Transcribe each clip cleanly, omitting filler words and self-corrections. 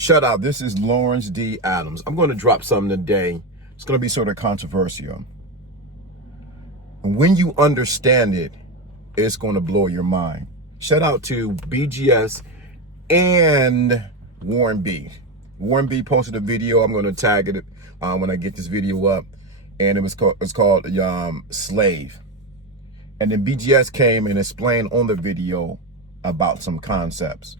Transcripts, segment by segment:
Shut out. This is Lawrence D. Adams. I'm going to drop something today. It's going to be sort of controversial. And when you understand it, it's going to blow your mind. Shout out to BGS and Warren B. Warren B posted a video. I'm going to tag it when I get this video up. And it was called Slave. And then BGS came and explained on the video about some concepts.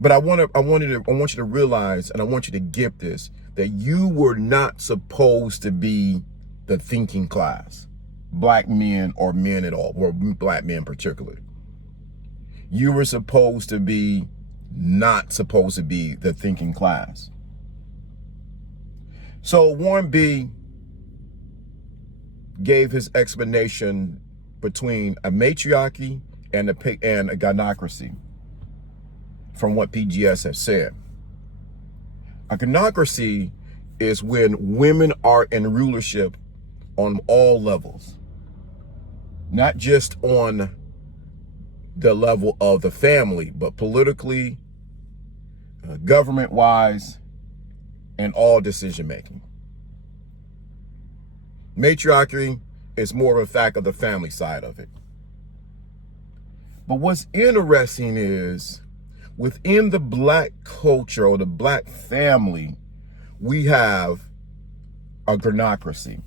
But I want you to realize, and I want you to get this, that you were not supposed to be the thinking class, black men or men at all, or black men particularly. You were not supposed to be the thinking class. So Warren B gave his explanation between a matriarchy and a gynocracy from what PGS has said. A gynocracy is when women are in rulership on all levels, not just on the level of the family, but politically, government-wise, and all decision-making. Matriarchy is more of a fact of the family side of it. But what's interesting is, within the black culture or the black family, we have a gynocracy.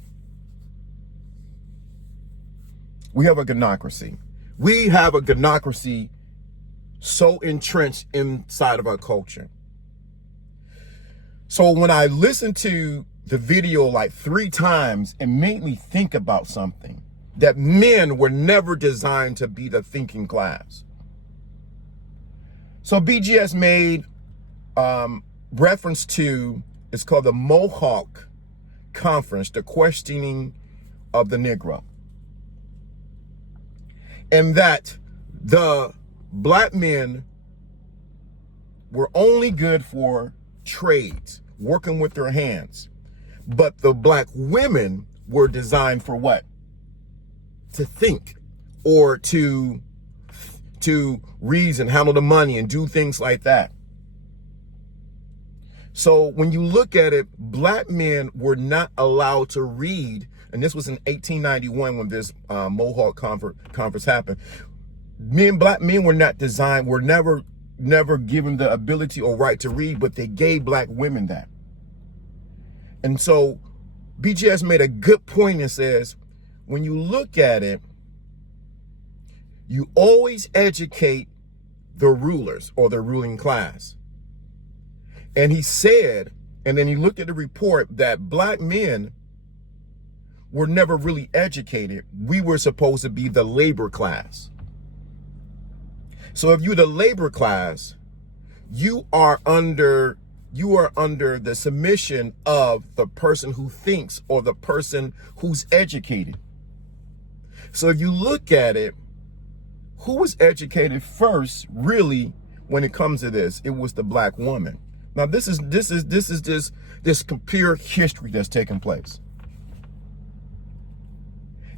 We have a gynocracy. We have a gynocracy so entrenched inside of our culture. So when I listened to the video like 3 times, it made me think about something, that men were never designed to be the thinking class. So BGS made reference to, it's called the Mohawk Conference, the questioning of the Negro. And that the black men were only good for trades, working with their hands. But the black women were designed for what? To think, or to reason, handle the money, and do things like that. So when you look at it, black men were not allowed to read, and this was in 1891 when this Mohawk conference happened. Black men were not designed, were never given the ability or right to read, but they gave black women that. And so BGS made a good point and says, when you look at it, you always educate the rulers or the ruling class. And he said, and then he looked at the report, that black men were never really educated. We were supposed to be the labor class. So if you're the labor class, you are under the submission of the person who thinks or the person who's educated. So if you look at it, who was educated first, really, when it comes to this? It was the black woman. Now this is pure history that's taking place.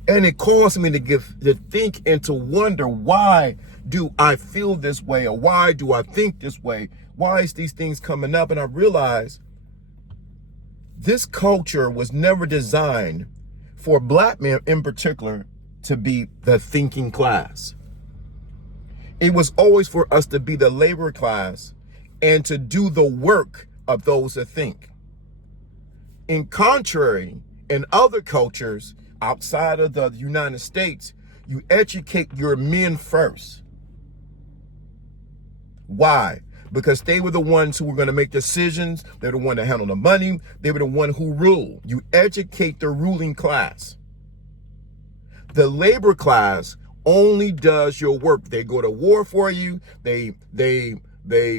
And it caused me to think and to wonder, why do I feel this way, or why do I think this way? Why is these things coming up? And I realized this culture was never designed for black men in particular to be the thinking class. It was always for us to be the labor class and to do the work of those that think. In contrary, in other cultures outside of the United States, you educate your men first. Why? Because they were the ones who were going to make decisions. They were the one to handle the money. They were the one who ruled. You educate the ruling class. The labor class only does your work. They go to war for you. They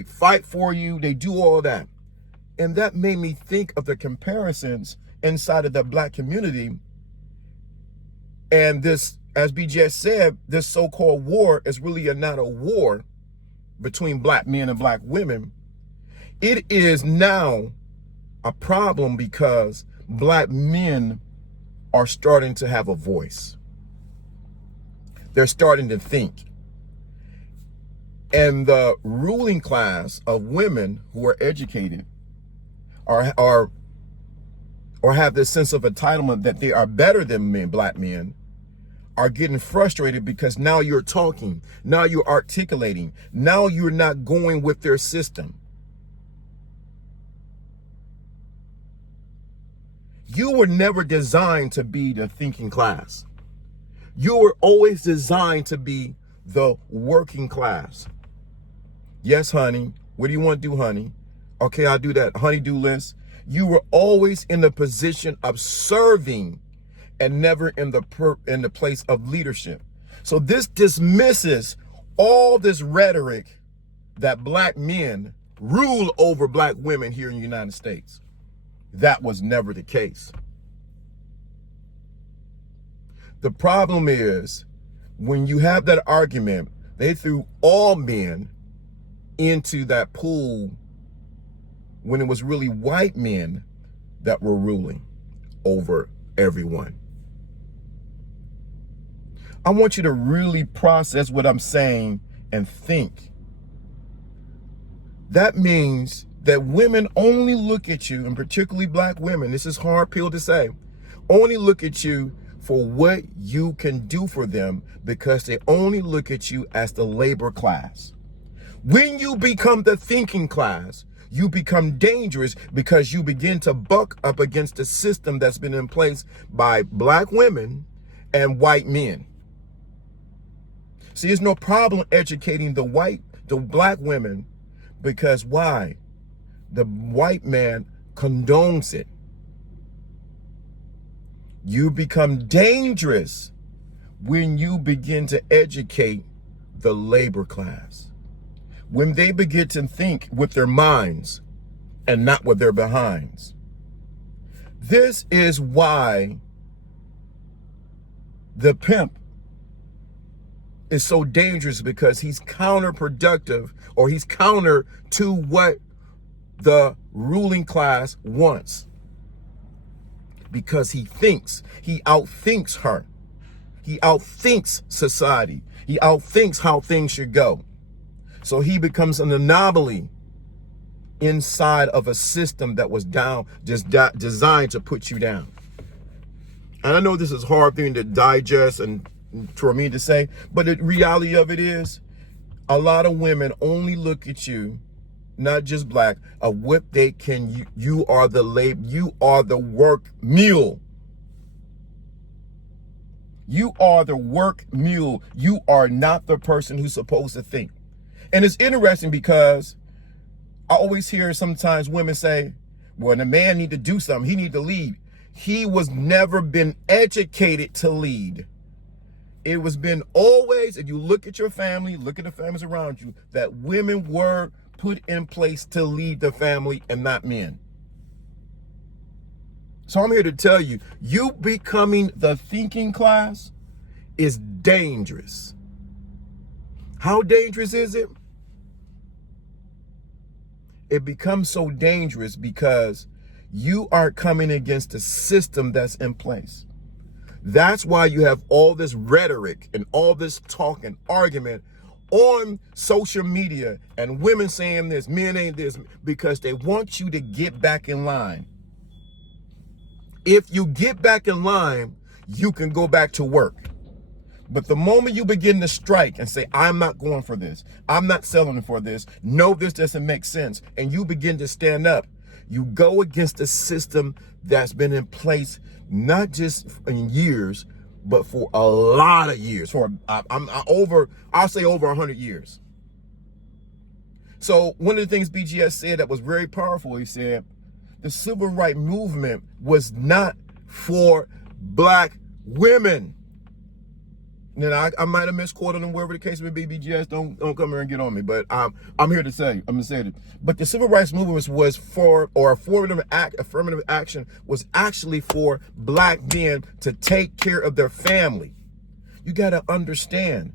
fight for you. They do all that. And that made me think of the comparisons inside of the black community. And this, as BJ said, this so-called war is really not a war between black men and black women. It is now a problem because black men are starting to have a voice. They're starting to think. And the ruling class of women who are educated or have this sense of entitlement that they are better than men, black men, are getting frustrated because now you're talking, now you're articulating, now you're not going with their system. You were never designed to be the thinking class. You were always designed to be the working class. Yes, honey. What do you want to do, honey? Okay, I'll do that honey-do list. You were always in the position of serving and never in the place of leadership. So this dismisses all this rhetoric that black men rule over black women here in the United States. That was never the case. The problem is when you have that argument, they threw all men into that pool when it was really white men that were ruling over everyone. I want you to really process what I'm saying and think. That means that women only look at you, and particularly black women, this is a hard pill to say, only look at you for what you can do for them because they only look at you as the labor class. When you become the thinking class, you become dangerous because you begin to buck up against the system that's been in place by black women and white men. See, there's no problem educating the black women because why? The white man condones it. You become dangerous when you begin to educate the labor class. When they begin to think with their minds and not with their behinds. This is why the pimp is so dangerous, because he's counterproductive, or he's counter to what the ruling class wants. Because he outthinks her. He outthinks society. He outthinks how things should go. So he becomes an anomaly inside of a system that was designed to put you down. And I know this is a hard thing to digest and for me to say, but the reality of it is a lot of women only look at you, not just black, of what they can. You are the work mule. You are the work mule. You are not the person who's supposed to think. And it's interesting because I always hear sometimes women say, well, the man need to do something. He need to lead. He was never been educated to lead. It was been always, if you look at your family, look at the families around you, that women were put in place to lead the family and not men. So I'm here to tell you, you becoming the thinking class is dangerous. How dangerous is it? It becomes so dangerous because you are coming against the system that's in place. That's why you have all this rhetoric and all this talk and argument on social media, and women saying this, men ain't this, because they want you to get back in line. If you get back in line, you can go back to work. But the moment you begin to strike and say, I'm not going for this, I'm not selling for this, no, this doesn't make sense, and you begin to stand up, you go against the system that's been in place, not just in years, but for a lot of years, I'll say over 100 years. So one of the things BGS said that was very powerful, he said, the civil rights movement was not for black women. Now, I might have misquoted them, wherever the case may be. BGS, don't come here and get on me. But I'm here to say, I'm going to say it. But the civil rights movement was for, or affirmative action was actually for black men to take care of their family. You got to understand,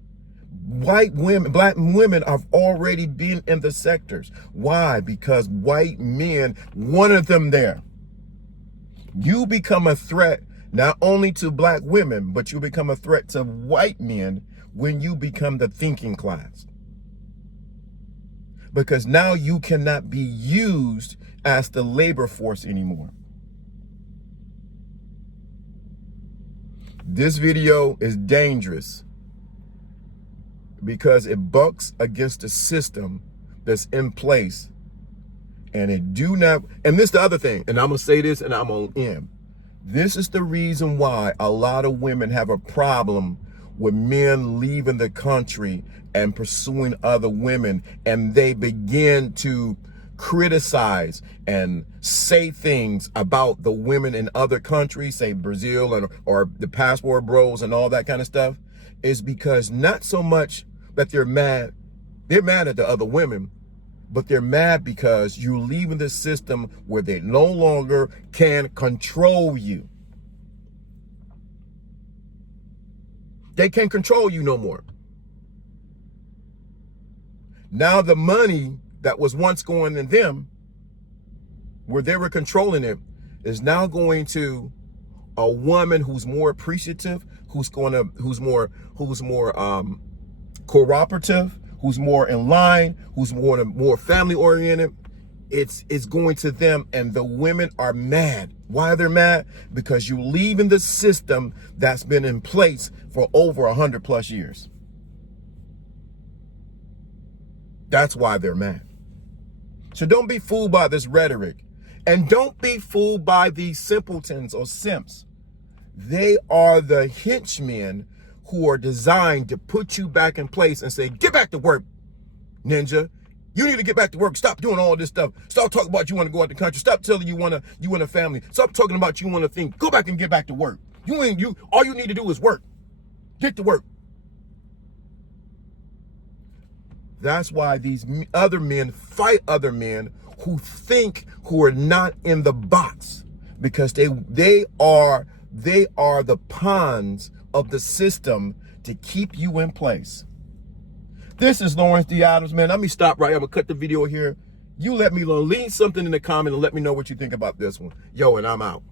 black women have already been in the sectors. Why? Because white men wanted them there. You become a threat not only to black women, but you become a threat to white men when you become the thinking class. because now you cannot be used as the labor force anymore. This video is dangerous because it bucks against the system that's in place. And it do not, and this is the other thing, and I'm going to say this and I'm going to end. This is the reason why a lot of women have a problem with men leaving the country and pursuing other women, and they begin to criticize and say things about the women in other countries, say Brazil and or the passport bros and all that kind of stuff, is because not so much that they're mad at the other women, but they're mad because you're leaving the system where they no longer can control you. They can't control you no more. Now the money that was once going to them, where they were controlling it, is now going to a woman who's more appreciative, who's more cooperative, who's more in line, who's more family oriented. It's going to them, and the women are mad. Why are they mad? Because you're leaving the system that's been in place for over 100+ years. That's why they're mad. So don't be fooled by this rhetoric, and don't be fooled by these simpletons or simps. They are the henchmen who are designed to put you back in place and say, get back to work, ninja. You need to get back to work. Stop doing all this stuff. Stop talking about you want to go out the country. Stop telling you want a family. Stop talking about you want to think. Go back and get back to work. All you need to do is work. Get to work. That's why these other men fight other men who are not in the box, because they are the pawns of the system to keep you in place. This is Lawrence D. Adams, man. Let me stop right here. I'm going to cut the video here. You let me know. Leave something in the comment and let me know what you think about this one. Yo, and I'm out.